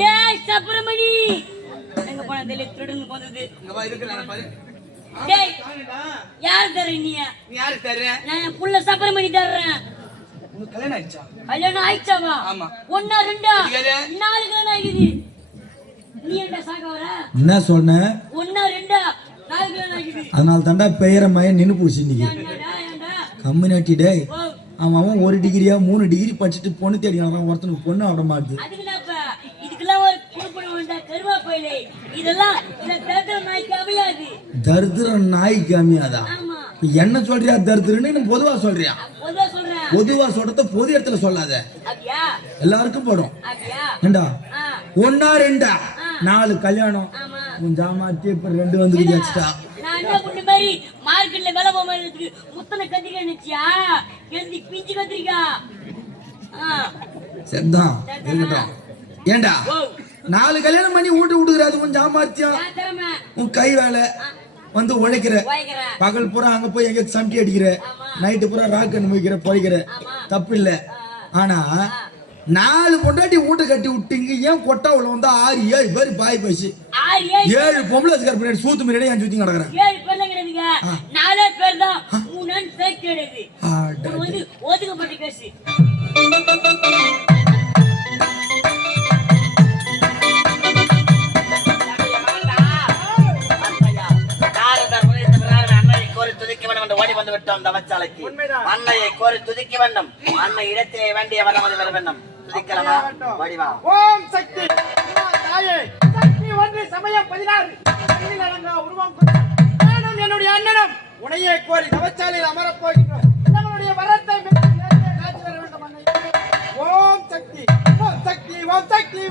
டேய் சப்ரமணி எங்க போன தெரியல திருடுன்னு போனது இங்க வா இருக்குறானே பாரு. டேய் யார் தர நீ யாரு தர? நான் புள்ள சப்ரமணி தர்றேன். உனக்கு கல்யாணம் ஆயிடுச்சா? கல்யாணம் ஆயிடுச்சாவா? ஆமா. ஒண்ணா ரெண்டா? 4 கல்யாணம் ஆயிடுது. நீ என்ன சாக வர? என்ன சொன்ன? ஒண்ணா ரெண்டா 4 கல்யாணம் ஆயிடுது. அதனால தாண்டா பெயர மயன் நின்னு போச்சு இன்னைக்கு. ஏன்டா கம்யூனிட்டி டே அவன் 1 டிகிரியா 3 டிகிரி படிச்சுட்டு பொண்ணு தேடினான். ஒருத்தனுக்கு பொண்ணு ஆட மாட்டுது. இதுக்கெல்லாம் ஒரு குடுப்பணம் வேண்டா கருவாப்பையிலே. இதெல்லாம் இந்த தரித்திர நாய்க்கு அமையாது. தரித்திர நாய்க்கு அமையாதா? ஆமா. என்ன சொல்றியா தரித்திரன்னு? பொதுவா சொல்றியா? பொதுவா சொல்றேன். பொதுவா சொல்றத பொது இடத்துல சொல்லாத. அப்படியா? எல்லாருக்கும் போடும். அப்படியா? ஏண்டா ஒண்ணா ரெண்டா 4 கல்யாணம். உன் ஜாமாத்தி இப்ப 2 வந்துருக்கு எக்ஸ்ட்ரா. நான் என்ன பண்ண மாதிரி மார்க்கெட்ல விலை போறதுக்கு முத்தனை கத்திரிக்காய் நினைச்சியா? எழுதி பிஞ்சு கத்திரிக்கா. சரிதான் இருக்கட்டும். ஏண்டா 4 கல்யாணம் பண்ணி விட்டுக்கிறாது உன் ஜாமாத்தியம். உன் கை வேலை வந்து உழைக்கிற. பகல் பூரா அங்க போய் எங்க சம்டி அடிக்கிற, நைட்டு பூரா ராக்கு அனுபவிக்கிற பொழைக்கிற. தப்பு இல்ல. ஆனா 4 பொண்டாட்டி வீட்டை கட்டி விட்டீங்க. ஏன் கொட்டா உள்ள வந்து 6 7 பேர் பாய் பேசி 7 பொம்பளை பின்னாடி சூத்து முன்னாடி என் சுத்தி கிடக்குறேன். 7 பேர் கிடையாதுங்க. 4 பேர் தான். 3 பேர் கிடையாது. வந்து ஒதுக்கப்பட்ட கேஸ். அன்னையை கோரி துதிக்க வேண்டும். அன்னை இடத்திலே வேண்டிய வரமதி வர வேண்டும். துதிக்கலாமா? வடிவா. ஓம் சக்தி தாயே சக்தி ஒன்று சமயம் 16 உருவம் நானும் என்னுடைய அண்ணனும் உனையே கோரி தவச்சாலையில் அமரப் போகின்றோம். நம்மளுடைய வரத்தை காட்சி வர வேண்டும் அன்னை. ஓம் சக்தி ஓம் சக்தி ஓம் சக்தி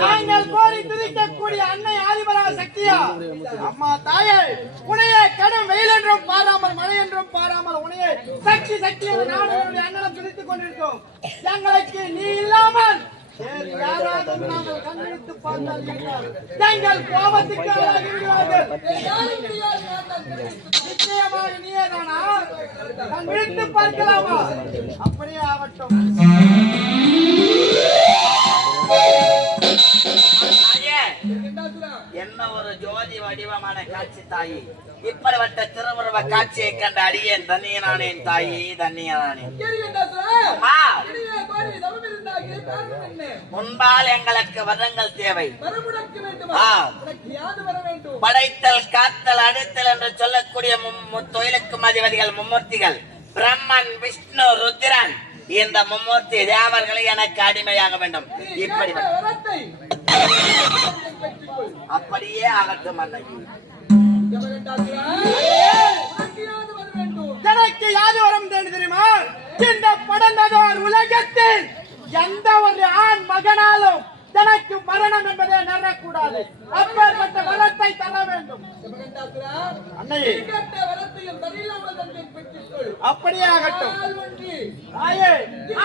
நாங்கள் கோரி துதிக்கக்கூடிய அன்னை ஆதிபரா சக்தியா அம்மா தாயே, உனையே கடும் வெயில் என்றும் பாராமல் மழை என்றும் பாராமல் உனையே சக்தி சக்தி என்ற நாடுகளுடைய அண்ணனம் துதித்துக் கொண்டிருக்கோம். எங்களுக்கு நீ இல்லாமல் யாராவது நாங்கள் கண்ணெடுத்து பார்த்தால் எங்கள் கோபத்துக்கு ஆளாகி விடுவார்கள். நிச்சயமாக நீயே தானா? நான் விழித்து பார்க்கலாமா? அப்படியே ஆகட்டும். தாயே, என்ன ஒரு ஜோதி வடிவமான காட்சி தாயி. இப்படிப்பட்ட திருவுருவ காட்சியை கண்ட அடியேன் தன்னியனானேன் தாயி, தன்னியனானேன். அம்மா, முன்பால் எங்களுக்கு வரங்கள் தேவை. படைத்தல், காத்தல், அழித்தல் என்று சொல்லக்கூடிய தொழிலுக்கும் அதிபதிகள் மும்மூர்த்திகள் பிரம்மன், விஷ்ணு, ருத்ரன். இந்த மும்மூர்த்தி தேவர்களை எனக்கு அடிமையாக வேண்டும். இப்படி அப்படியே ஆகட்டும் அன்னைக்கு. எனக்கு யாது வரம் தெரியுமா? இந்த படந்ததோர் உலகத்தில் எந்த ஒரு ஆண் மகனாலும் தனக்கு மரணம் என்பதை நிறக்கூடாது. அப்பேற்பட்ட வரத்தை தர வேண்டும். அன்னையே, அப்படியே ஆகட்டும். தாயே,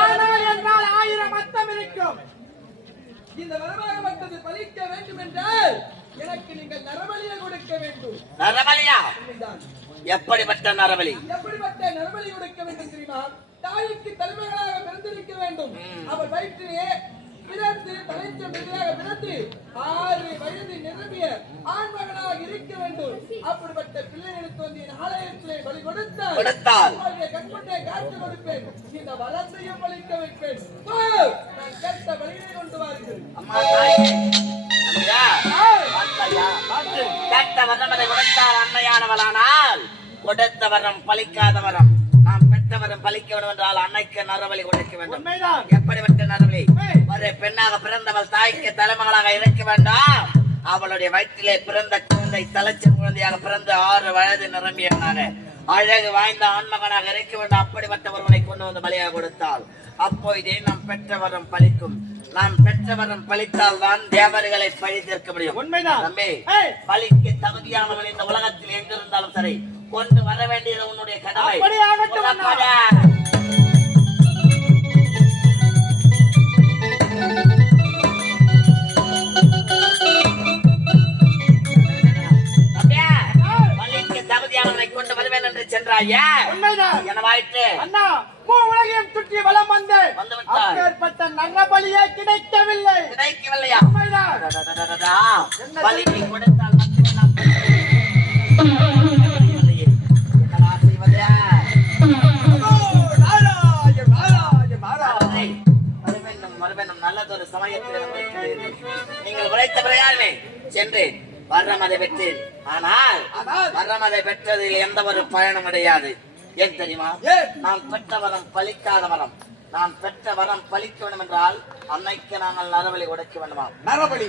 ஆனால் என்றால் 1000 அர்த்தம் இருக்கும். இந்த வரமாகப்பட்டது பலிக்க வேண்டும் என்றால் எனக்கு நீங்கள் நரபலியை கொடுக்க வேண்டும். நரபலியா? எப்படிப்பட்ட நரபலி? எப்படிப்பட்ட நரபலி கொடுக்க வேண்டும் தெரியுமா? தாய்க்கு தலைமைகளாக பிறந்திருக்க வேண்டும். அவர் வயிற்றிலே பிறந்து தலைச்சம் எதிராக பிறந்து 6 வயது நிரம்பிய ஆண்மகனாக இருக்க வேண்டும். அப்படிப்பட்ட பிள்ளைகளுக்கு வந்து என் ஆலயத்திலே பலி கொடுத்தால் கண்பட்டை காத்து கொடுப்பேன். இந்த வரத்தையும் பலிக்க வைப்பேன். நான் கேட்ட பலியை கொண்டு வாருங்கள். அம்மா தாயே, கேட்ட வரமதை கொடுத்தால் அன்னையானவளானால் கொடுத்த வரம் பலிக்காத வரம், நாம் பெற்ற வரம் பலிக்க வேண்டும் என்றால் அன்னைக்கு நரபலி கொடுக்க வேண்டும். எப்படிப்பட்ட நரபலி? ஒரு பெண்ணாக பிறந்தவள் தாய்க்கு தலைமகளாக இருக்க வேண்டாம். அவளுடைய வயிற்றிலே பிறந்த குழந்தை தலைச்ச குழந்தையாக பிறந்த 6 வயது நிரம்பியவனாக அழகு வாய்ந்த ஆண்மகனாக இருக்க வேண்டும். அப்படிப்பட்ட ஒருவனை கொண்டு வந்து பலியாக கொடுத்தால் அப்போதே நாம் பெற்ற வரம் பலிக்கும். நாம் பெற்ற வரம் பலித்தால் தான் தேவர்களை பழி தீர்க்க முடியும். உண்மைதான் தம்பி, பலிக்கு தகுதியானவன் இந்த உலகத்தில் எங்கிருந்தாலும் சரி கொண்டு வர வேண்டியது உன்னுடைய கடமை. பலிக்கு தகுதியானவனை கொண்டு வருவேன் என்று சென்றாயே, என்னவாயிற்று? அண்ணா, உலகையும் சுற்றி வலம் அப்பேற்பட்ட நரபலியே கிடைக்கவில்லை. கிடைக்கவில்லையா? பலிக்கு கொடுத்தால் மட்டுமே நாம் நல்லதொரு சமயத்தில் நீங்கள் உழைத்த பிரகாரமே சென்று வர்றமதை பெற்றேன். ஆனால் வர்றமதை பெற்றதில் எந்த ஒரு பயனும் கிடையாது. ஏன் தெரியுமா? நான் பெற்ற வரம் பலிக்காத வரம். நான் பெற்ற வரம் பலிக்க வேண்டும் என்றால் அன்னைக்கு நாங்கள் நரபலி கொடுக்க வேண்டுமா? நரபலி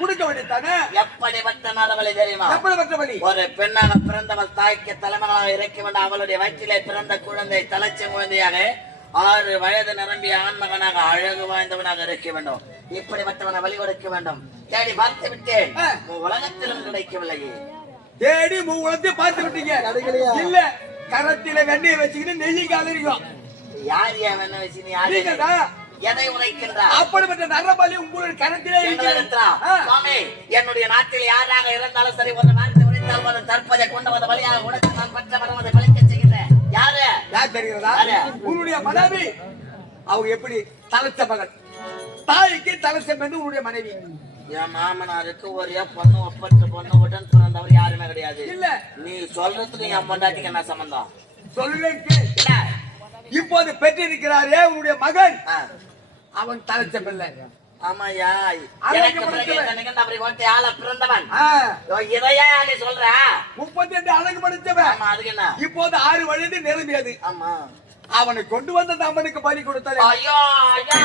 கொடுக்க வேண்டியதானே? எப்படிப்பட்ட நரபலி தெரியுமா? ஒரு பெண்ணாக பிறந்தவள் தாய்க்கு தலைமகளாக இருக்க வேண்டும். அவளுடைய வயிற்றிலே பிறந்த குழந்தை தலைச்ச குழந்தையாக 6 வயது நிரம்பிய ஆண்மகனாக அழகு வாய்ந்தவனாக இருக்க வேண்டும். இப்படிப்பட்டவனை வழி கொடுக்க வேண்டும். தேடி பார்த்து விட்டேன், உலகத்திலும் கிடைக்கவில்லையே. தேடி உலகத்தையும் பார்த்து விட்டீங்க, இல்ல கரத்தில வெண்ணெய் வச்சுக்கிட்டு நெய்யை காலறியும். யார் வெண்ணெய் வச்சு எதை உரைக்கின்றார்? அப்படிப்பட்ட நரபலி உங்களுடைய கரத்திலே சுவாமி, என்னுடைய நாட்டில் யாராக இருந்தாலும் சரி ஒரு வார்த்தை உரைத்தால் தற்போதை கொண்டு வந்த வழியாக உடைத்து நான் பெற்ற வரம் அதை பலிக்க செய்கின்றேன். யாரு யார் தெரிகிறதா? உன்னுடைய மனைவி. அவங்க எப்படி தலைச்ச மகன், தாய்க்கு தலைச்ச பெண் உன்னுடைய மனைவி. என் மாமனாருக்கு ஒரே பொண்ணு, ஒப்பற்ற பொண்ணு, உடன் பிறந்தவர் யாருமே கிடையாது. இல்ல நீ சொல்றதுக்கு என் பொண்டாட்டிக்கு என்ன சம்பந்தம்? சொல்லுக்கு இப்போது பெற்றிருக்கிறாரே உன்னுடைய மகன், அவன் தலைச்ச பிள்ளை. ஆமாயா, எனக்கு ஆள பிறந்தவன் இதையா நீ சொல்ற? 32 அழகு படித்தவன். அதுக்கு என்ன? இப்போது 6 வயது நிரம்பியது. ஆமா, அவனை கொண்டு வந்த அம்மனுக்கு பலி கொடுத்தாரு. ஐயோ ஐயா,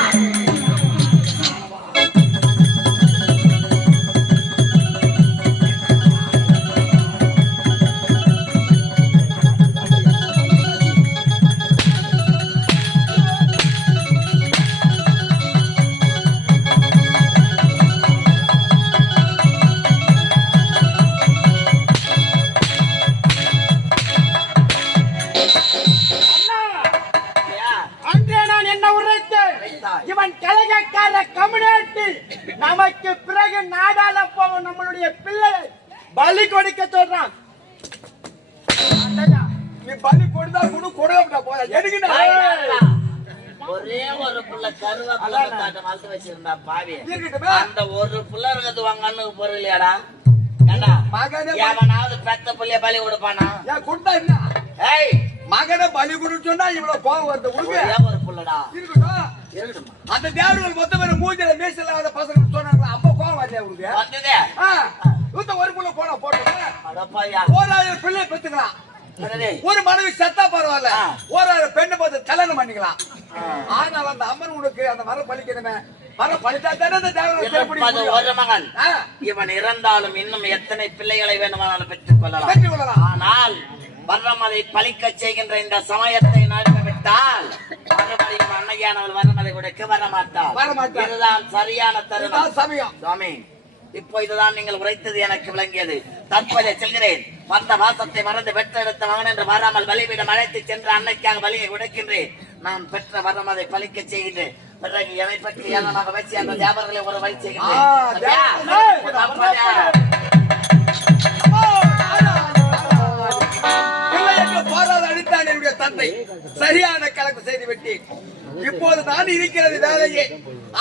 இவன் கலகக்கார கம்யூனிட்டி நமக்கு பிறகு நாடாள போகும் நம்மளுடைய பிள்ளை பலி கொடுக்க சொல்றான். நீ பலி கொடுத்த எதுக்குடா? ஒரே ஒரு புள்ள கருவேப்பிலை வளர்த்து வச்சிருந்தா பாவி. இருக்கட்டுமே. அந்த ஒரு புள்ள இருக்கிறது வாங்கன்னு பொருள் இல்லையாடா? ஏண்டா மகனை எவனாவது பெத்த புள்ளைய பலி கொடுப்பானா? ஏன் கொடுத்தா என்ன? ஏய் மகனை பலி கொடுத்து சொன்னா இவ்வளவு கோவம் வருது உனக்கு? ஒரே ஒரு புள்ளடா. இருக்கட்டும். இருக்கட்டுமா? அந்த தேவர்கள் மொத்த பேர் மூஞ்சில மீசலாத பசங்க சொன்னாங்களா, அப்ப கோவம் வரலையா உங்களுக்கு? வந்ததே. ஒரு புள்ள போனா போட்டோம். அடப்பாயா. 1000 பிள்ளை பெத்துக்கலாம். என்னடே? ஒரு மனைவி செத்தா பரவாயில்ல, 1000 பெண்ணை பார்த்து கல்யாணம் பண்ணிக்கலாம். ஆனால் அந்த அம்மன் உனக்கு அந்த மரம் பலிக்கணுமே, மரம் பலித்தா தானே அந்த தேவர்கள் ஒரு மகன் இவன் இறந்தாலும் இன்னும் எத்தனை பிள்ளைகளை வேணுமானாலும் பெற்றுக் கொள்ளலாம். பெற்றுக் கொள்ளலாம். ஆனால் வர்ணமதை பலிக்க செய்கின்ற இந்த சமயத்தை நடந்துவிட்டால் மறுபடியும் அன்னையானவள் வர்ணமதை கொடுக்க வரமாட்டாள். இதுதான் சரியான தருணம். சமயம். சுவாமி, இப்போ இதுதான் நீங்கள் உரைத்தது எனக்கு விளங்கியது. தற்போது செல்கிறேன். வந்த வாசத்தை மறந்து பெற்றெடுத்த மகன் என்று வராமல் பலிபீடம் அழைத்து சென்று அன்னைக்காக பலியை உடைக்கின்றேன். நான் பெற்ற வரம் அதை பலிக்க செய்கின்றேன். பிறகு எதை பற்றி ஏனமாக வச்சு அந்த வியாபாரங்களை ஒரு வழி செய்கின்றேன். தந்தை சரியான கணக்கு செய்து விட்டேன். இப்போது நான் இருக்கிறது வேலையே,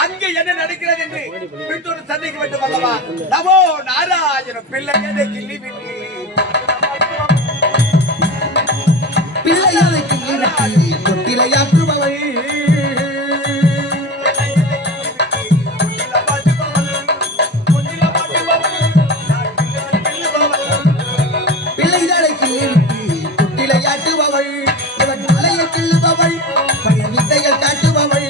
அங்கே என்ன நடக்கிறது என்று பின்னொரு சந்திக்க வேண்டும் அல்லவா? நமோ நாராயண பிள்ளையதை கிள்ளி விட்டு பிள்ளையாரை கிள்ளி தொட்டிலையாற்றுபவள் பிள்ளைகளை கிள்ளி தொட்டிலையாற்றுபவள் இவன் மலையை கிள்ளுபவள் பல வித்தைகள் காட்டுபவள்.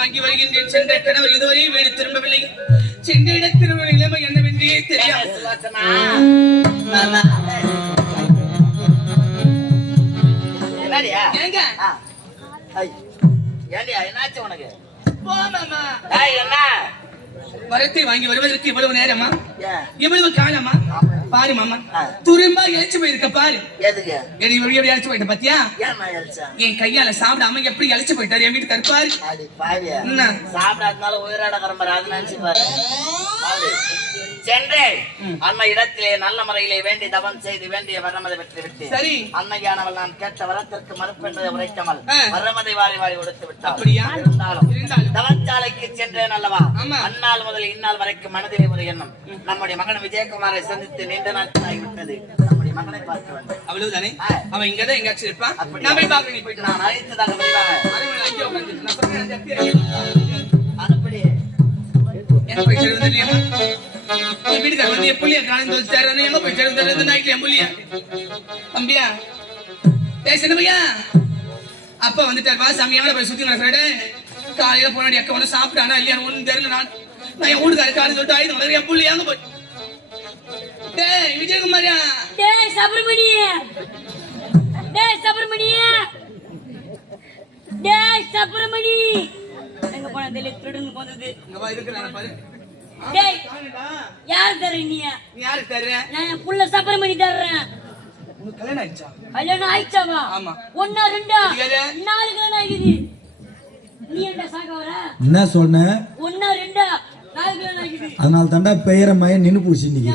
வாங்கி வருகின்றேன். சென்ற கணவர் இதுவரை வீடு திரும்பவில்லை. சென்ற இடத்தில் நிலைமை என்னவென்றே தெரியாது. என்னாச்சு உனக்கு? என்ன வரத்தை வாங்கி வருவதற்கு இவ்வளவு நேரமா, இவ்வளவு காலமா? பாரு மாமா, துரும்பா எழுச்சி போயிருக்க பாரு. எதுக்கு எழுச்சி போயிட்ட பாத்தியா? என் கையால சாப்பிடாம எப்படி எழுச்சி போயிட்டாரு என் வீட்டு கருப்பாரு. சாப்பிடாதனால உயிராட கரம்பர் அது நினைச்சு பாரு. சென்றேன் அன்னை இடத்திலே நல்ல முறையிலே வேண்டி தவம் செய்து வேண்டிய வரமதை பெற்று விட்டு சரி அன்னையானவள் நான் கேட்ட வரத்திற்கு மறுப்பென்றதை உரைக்காமல் வரமதை வாரி வாரி கொடுத்து விட்டாள். அப்படியா? இருந்தாலும் தவச்சாலைக்கு சென்றேன் அல்லவா? அந்நாள் முதல் இந்நாள் வரைக்கும் மனதிலே ஒரு எண்ணம், நம்முடைய மகன் விஜயகுமாரை சந்தித்து நீண்ட நாட்கள் ஆகிவிட்டது, நம்முடைய மகனை பார்க்க வேண்டும். அவ்வளவுதானே? அவன் இங்கதான் எங்காச்சும் இருப்பான். நான் போய் பாக்குறேன். போயிட்டு நான் அழைத்ததாக விரைவாக வந்து என் புள்ளிய காலையில் வச்சுட்டாரு எங்க போய் சேர்ந்து இந்த நாய்க்கு என் புள்ளிய தம்பியா சின்னமையா அப்பா வந்துட்டாரு வா சாமி எவ்வளவு போய் சுத்தி நடக்கிறாரு காலையில போனாடி அக்கா வந்து சாப்பிட்டானா இல்லையா ஒண்ணும் தெரியல நான் என் வீட்டுக்கார காலையில் சொல்லிட்டு ஆயுதம் என் புள்ளி எங்க போய் டேய் விஜயகுமாரியா டேய் சுப்பிரமணிய டேய் சுப்பிரமணிய டேய் சுப்பிரமணி எங்க போன தெரியல திருடுன்னு போனது இங்க வா இருக்குறானே பாரு டேய் யார் தர நீ யாரு தர நான் என் புள்ள சுப்பிரமணி தர்றேன் உனக்கு கல்யாணம் ஆயிடுச்சா கல்யாணம் ஆயிடுச்சாவா ஆமா. ஒன்னா ரெண்டா இதுல? 4 கல்யாணம் ஆகிது நீ என்ன சாக்க வர என்ன சொன்ன ஒன்னா ரெண்டா 4 கல்யாணம் ஆகிது அதனால தாண்டா பெயர மயன் நின்னு போச்சு இன்னைக்கு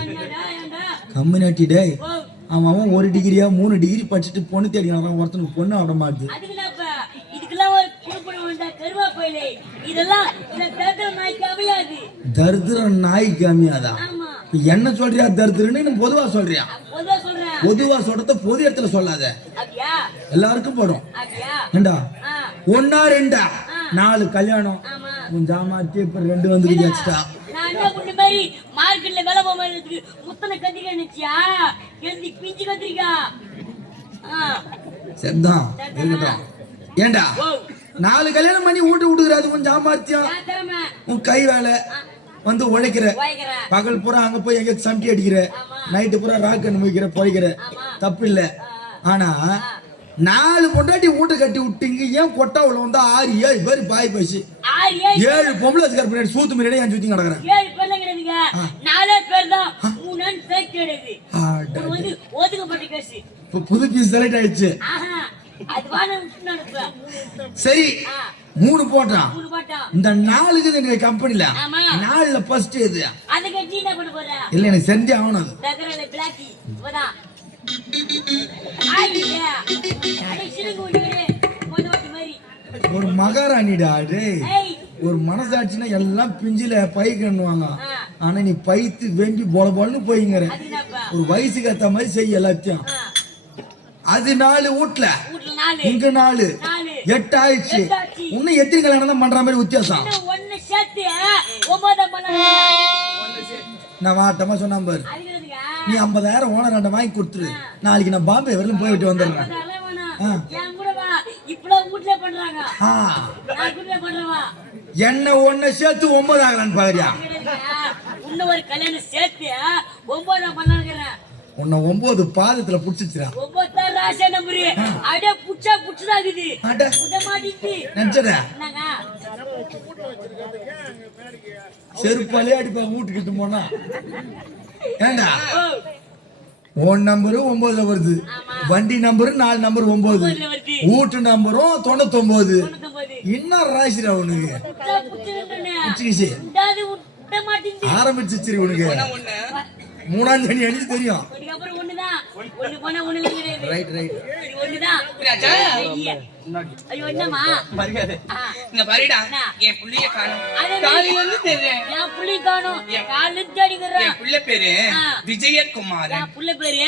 ஏன்டா கம்யூனிட்டி டே ஓ அவன் 1 டிகிரியா 3 டிகிரி படிச்சுட்டு பொண்ணு தேடிக்கிறான் ஒருத்தனுக்கு பொண்ணு ஆட மாட்டுது அதுக்குதாப்பா இதுக்கெல்லாம் ஒரு குடுப்பணம் வந்தா கருவாப்பையிலே இதெல்லாம் இந்த பேப்பர் நாய்க்கு அமையாது தரித்திர நாய் கம்மியாதான் ஆமா என்ன சொல்றியா தரித்திரன்னு நீ பொதுவா சொல்றியா பொதுவா சொல்றேன் பொதுவா சொல்றத பொது இடத்துல சொல்லாத அப்படியா எல்லாருக்கும் போடும் அப்படியா ஏண்டா ஆ ஒன்னா ரெண்டா 4 கல்யாணம் ஆமா உன் ஜாமாத்தி இப்ப 2 வந்துருக்கு எக்ஸ்ட்ரா நான் என்ன பண்ண மாதிரி மார்க்கெட்ல விலை போகிறதுக்கு முத்தனை கத்திரிக்காய் நினைச்சியா எழுதி பிஞ்சு கத்திரிக்காய் சரிதான் இருக்கட்டும் ஏண்டா 4 கல்யாணம் பண்ணி வீட்டு விட்டுக்கிற அது கொஞ்சம் சாமர்த்தியம் நான் திறமை உன் கை வேலை வந்து உழைக்கிற வாய்க்கிறேன் பகல் பூரா அங்க போய் எங்க சம்டி அடிக்கிற நைட்டு பூரா ராக்கன் வைக்கிற பொழைக்கிற தப்பு இல்ல ஆனா 4 பொண்டாட்டி வீட்டை கட்டி விட்டீங்க ஏன் கொட்டா உள்ள வந்தா 6 7 பேர் பாய் பேசி 7 பொம்பளை பின்னாடி சூத்து முன்னாடி என் சுத்தி கிடக்குறேன் 7 பேர்ல கிடையாதுங்க 4 பேர் தான் 3 பேர் கிடையாது இது வந்து ஒதுக்கப்பட்ட கேஸ் இப்ப புது பீஸ் செலக்ட் ஆயிடுச்சு ஆஹா அது வான நடப்பு சரி 3 போட்டான் 3 பாட்டா இந்த 4க்கு இந்த கம்பெனில ஆமா 4ல ஃபர்ஸ்ட் இது அதுக்கு நீ என்ன பண்ண போற இல்ல எனக்கு செஞ்சே ஆகணும் அது டகரல பிளாக்கி போடா ஆயியா அடே சிறுகு ஓடிடு மொனோட்டி மாதிரி ஒரு மகாராணிடா டேய் ஏய் ஒரு மனசாட்சினா எல்லாம் பிஞ்சில பை கண்ணுவாங்க ஆனா நீ பைத்து வெண்டி போல போலன்னு போய்ங்கிற அதுனாப்பா ஒரு வயசுக்கு ஏத்த மாதிரி செய்ய எல்லாத்தையும் அது 4 வீட்ல வீட்ல 4 இங்க 4 4 8 ஆயிடுச்சு இன்னும் எத்தனை கல்யாணம் தான் பண்ற மாதிரி வித்தியாசம் ஒன்னு சேர்த்து 9 பண்ணலாம் நான் வாட்டமா சொன்ன பாரு அதுக்குதுங்க நீ 50,000 ஓனர் வாங்கி கொடுத்துரு நாளைக்கு நான் பாம்பே வரலும் போயிட்டு வந்துடுறேன் என் கூட வா இப்பலாம் வீட்ல பண்றாங்க ஆ, நான் வீட்ல பண்றவா என்ன ஒண்ணு சேர்த்து 9 ஆகலான்னு பாக்குறியா இன்னும் ஒரு கல்யாணம் சேர்த்து 9 பண்ணலாம்ங்கறேன் உன்னை 9 பாதத்துல புடிச்சிச்சுடா 9 ராசே நம்பரு அட புச்சதா இருக்குது அட புட மாட்டிட்டு நினைச்சட என்னங்க செருப்பாலே அடிப்பா வீட்டுக்கிட்டு போனா ஏண்டா உன் நம்பரு 9ல வருது வண்டி நம்பரு 4 நம்பர் 9 வீட்டு நம்பரும் 99 இன்னும் ராசிடா உனக்கு புடிச்சிக்கிச்சு புட மாட்டிட்டு ஆரம்பிச்சிச்சு உனக்கு 3ஆம் தேதி அடிச்சு தெரியும் அதுக்கப்புறம் ஒண்ணுதான் ஒண்ணு போனா ஒண்ணு கிடையாது ரைட் ரைட் இது ஒண்ணுதான் ராஜா ஐயோ என்னம்மா மரியாதை இங்க பாருடா என் புள்ளிய காணோம் அது காலையில இருந்து தெரியும் என் புள்ளி காணும் காலு தேடிக்கிறேன் என் புள்ள பேரு விஜயகுமார் என் புள்ள பேரு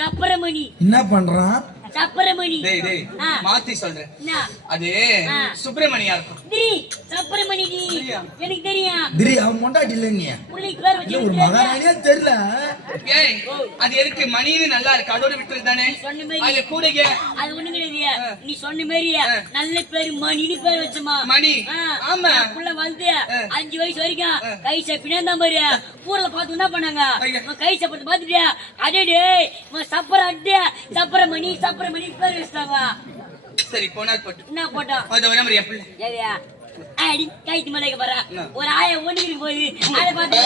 சப்பரமணி என்ன பண்றான் சப்பரமணி டேய் டேய் மாத்தி சொல்றேன் என்ன அது சுப்பிரமணியா இருக்கும் திரி சப்பரமணி டி எனக்கு தெரியும் திரி அவன் மொண்டாட்டி இல்ல நீ புள்ளிக்கு பேர் இல்ல ஒரு வச்சு மகாராணியா தெரியல ஏய் அது எதுக்கு மணின்னு நல்லா இருக்கு அதோட விட்டுறது தானே சொன்ன மாதிரி அது கூடங்க அது ஒண்ணு கிடையாது நீ சொன்ன மாதிரி நல்ல பேரு மணினு பேர் வச்சமா மணி ஆமா புள்ள வந்து 5 வயசு வரைக்கும் கை சப்பினா தான் பாரு ஊர்ல பார்த்து என்ன பண்ணாங்க கை சப்பத்தை பார்த்துட்டு அடே சப்பர அட்டே சப்பரமணி பேர் வச்சாங்க சரி போனால் போட்டு என்ன போட்டோம் அது ஒரு மாதிரி எப்படி ஏரியா அடி கைத்து மலைக்கு போற ஒரு ஆய ஒண்ணுக்கு போய் அதை பார்த்து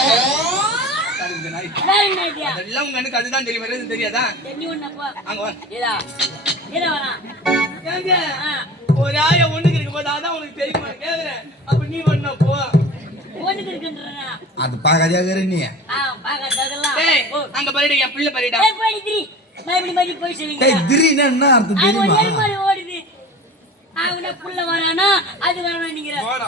வேற என்ன ஐடியா அதெல்லாம் உங்க எனக்கு அதுதான் தெரியும் வேற எதுவும் தெரியாதா தெரிஞ்சு ஒண்ணப்பா அங்க வா ஏதா ஏதா வரா ஏங்க ஒரு ஆய ஒண்ணுக்கு இருக்கு போது அதான் உனக்கு தெரியுமா கேக்குறேன் அப்ப நீ பண்ண போ ஒண்ணுக்கு இருக்குன்றா அது பாக்காதியாக நீ பாக்காததெல்லாம் டேய் அங்க பாருடா என் பிள்ளை பாருடா ஏய் போய் திரி மறுபடி போய் சொல்லுங்க டேய் திரின்னா என்ன அர்த்தம் அது தெரியுமா ஒரு மாதிரி ஓடுது அவன புள்ள வரானா அது வரானா நீங்க போடா